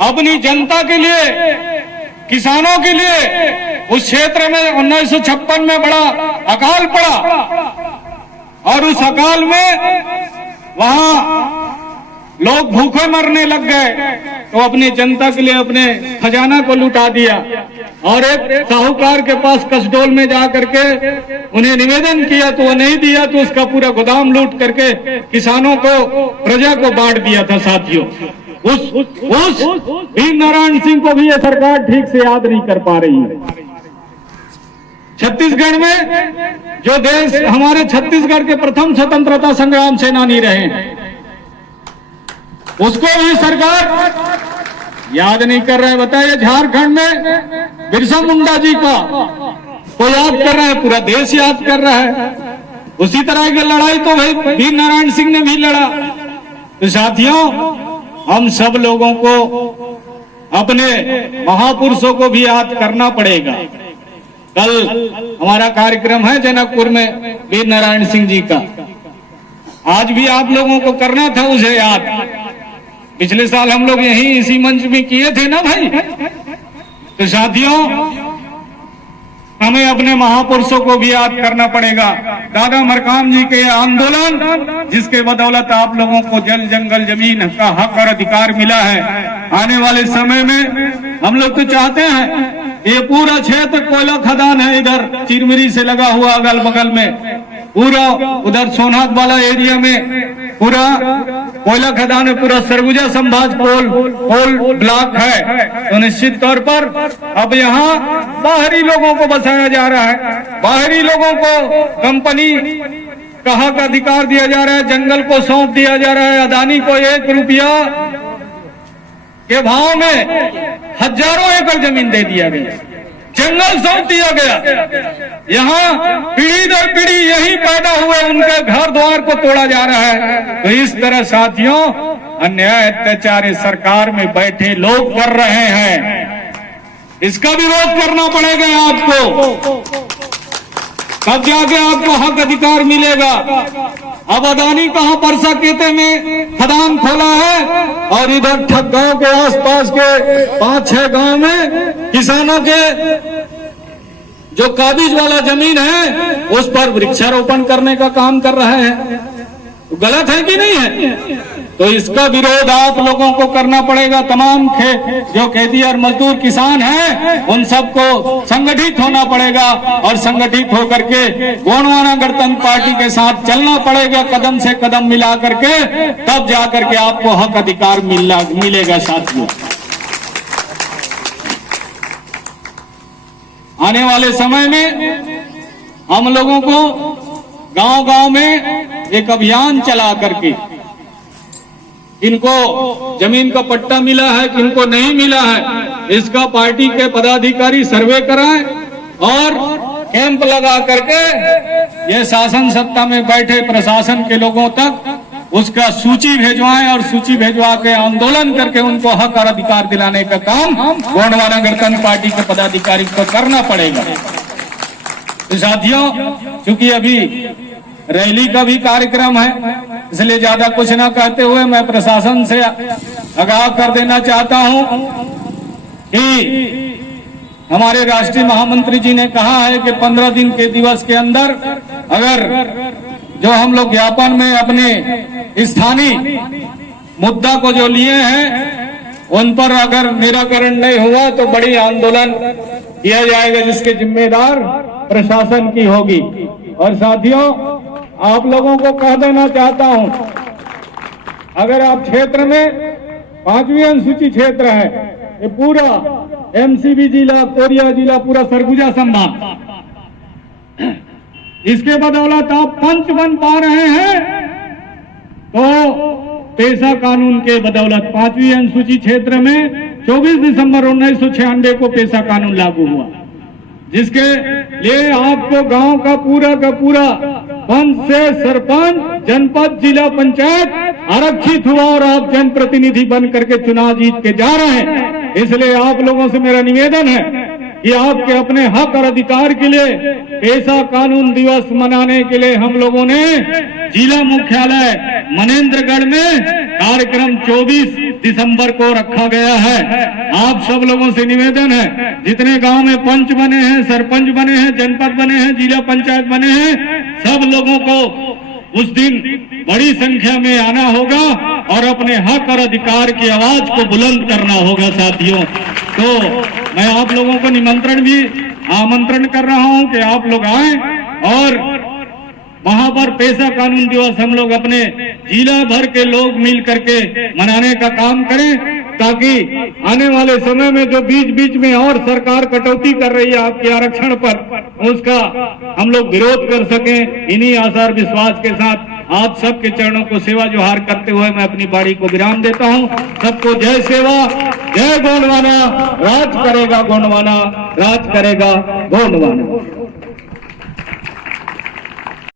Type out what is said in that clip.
अपनी जनता के लिए, किसानों के लिए उस क्षेत्र में 1956 में बड़ा अकाल पड़ा और उस अकाल में वहां लोग भूखे मरने लग गए, तो अपनी जनता के लिए अपने खजाना को लुटा दिया और एक साहूकार के पास कसडोल में जा करके उन्हें निवेदन किया तो वो नहीं दिया, तो उसका पूरा गोदाम लूट करके किसानों को, प्रजा को बांट दिया था। साथियों, उस वीर नारायण सिंह को भी ये सरकार ठीक से याद नहीं कर पा रही है। छत्तीसगढ़ में जो देश, हमारे छत्तीसगढ़ के प्रथम स्वतंत्रता संग्राम सेनानी रहे हैं, उसको भी सरकार याद नहीं कर रहा है। बताइए, झारखंड में बिरसा मुंडा जी का को याद कर रहा है, पूरा देश याद कर रहा है। उसी तरह की लड़ाई तो भाई वीर नारायण सिंह ने भी लड़ा। तो साथियों, हम सब लोगों को अपने महापुरुषों को भी याद करना पड़ेगा। कल हमारा कार्यक्रम है जनकपुर में वीर नारायण सिंह जी का, आज भी आप लोगों को करना था उसे याद। पिछले साल हम लोग यहीं इसी मंच में किए थे ना भाई। तो साथियों, हमें अपने महापुरुषों को भी याद करना पड़ेगा। दादा मरकाम जी के आंदोलन, जिसके बदौलत आप लोगों को जल जंगल जमीन का हक और अधिकार मिला है। आने वाले समय में हम लोग तो चाहते हैं, ये पूरा क्षेत्र कोयला खदान है, इधर चिरमिरी से लगा हुआ अगल बगल में, पूरा उधर सोनाथ वाला एरिया में पूरा कोयला खदान है, पूरा सरगुजा संभाज कोल ब्लॉक है। तो निश्चित तौर पर अब यहाँ बाहरी लोगों को बसाया जा रहा है, बाहरी लोगों को कंपनी का हक अधिकार दिया जा रहा है, जंगल को सौंप दिया जा रहा है। अदानी को 1 रुपया के भाव में हजारों एकड़ जमीन दे दिया गया, जंगल सौंप दिया गया। यहाँ पीढ़ी दर पीढ़ी यही पैदा हुए उनके घर द्वार को तोड़ा जा रहा है। तो इस तरह साथियों, अन्याय अत्याचार सरकार में बैठे लोग कर रहे हैं, इसका विरोध करना पड़ेगा आपको, तब जाके आपको हक अधिकार मिलेगा। अब अदानी कहां परसा केते में खदान खोला है और इधर ठग गांव के आसपास के 5-6 गांव में किसानों के जो काबिज वाला जमीन है उस पर वृक्षारोपण करने का काम कर रहे हैं। तो गलत है कि नहीं है? तो इसका विरोध आप लोगों को करना पड़ेगा। तमाम जो खेती और मजदूर किसान हैं, उन सबको संगठित होना पड़ेगा और संगठित होकर के गोंडवाना गणतंत्र पार्टी के साथ चलना पड़ेगा, कदम से कदम मिला करके, तब जाकर के आपको हक अधिकार मिलेगा। साथियों, आने वाले समय में हम लोगों को गांव-गांव में एक अभियान चला करके, किनको जमीन का पट्टा मिला है, किनको नहीं मिला है, इसका पार्टी के पदाधिकारी सर्वे कराएं और कैंप लगा करके ये शासन सत्ता में बैठे प्रशासन के लोगों तक उसका सूची भेजवाएं और सूची भेजवा के आंदोलन करके उनको हक और अधिकार दिलाने का काम गोंडवाना गणतंत्र पार्टी के पदाधिकारी को करना पड़ेगा। तो साथियों, चूंकि अभी रैली का भी कार्यक्रम है, इसलिए ज्यादा कुछ ना कहते हुए मैं प्रशासन से आगाह कर देना चाहता हूं कि हमारे राष्ट्रीय महामंत्री जी ने कहा है कि 15 दिन के दिवस के अंदर अगर जो हम लोग ज्ञापन में अपने स्थानीय मुद्दा को जो लिए हैं उन पर अगर निराकरण नहीं हुआ तो बड़ी आंदोलन किया जाएगा, जिसके जिम्मेदार प्रशासन की होगी। और साथियों, आप लोगों को कह देना चाहता हूं, अगर आप क्षेत्र में 5वीं अनुसूची क्षेत्र है, ये पूरा एमसीबी जिला, कोरिया जिला, पूरा सरगुजा संभाग, इसके बदौलत आप पंच बन पा रहे हैं, तो पेशा कानून के बदौलत 5वीं अनुसूची क्षेत्र में 24 दिसंबर 1996 को पेशा कानून लागू हुआ, जिसके लिए आपको गांव का पूरा पंच से सरपंच, जनपद, जिला पंचायत आरक्षित हुआ और आप जनप्रतिनिधि बन करके चुनाव जीत के जा रहे हैं। इसलिए आप लोगों से मेरा निवेदन है कि आपके अपने हक और अधिकार के लिए पेशा कानून दिवस मनाने के लिए हम लोगों ने जिला मुख्यालय मनेंद्रगढ़ में कार्यक्रम 24 दिसंबर को रखा गया है। आप सब लोगों से निवेदन है, जितने गांव में पंच बने हैं, सरपंच बने हैं, जनपद बने हैं, जिला पंचायत बने हैं, सब लोगों को उस दिन बड़ी संख्या में आना होगा और अपने हक और अधिकार की आवाज को बुलंद करना होगा साथियों। तो मैं आप लोगों को आमंत्रण कर रहा हूं कि आप लोग आए और वहां पर पेशा कानून दिवस हम लोग अपने जिला भर के लोग मिल करके मनाने का काम करें, ताकि आने वाले समय में जो बीच बीच में और सरकार कटौती कर रही है आपके आरक्षण पर, उसका हम लोग विरोध कर सकें। इन्हीं आशा और विश्वास के साथ आप सबके चरणों को सेवा जोहार करते हुए मैं अपनी बाड़ी को विराम देता हूं। सबको जय सेवा, जय गोंडवाना। राज करेगा गोंडवाना, राज करेगा गोंडवाना।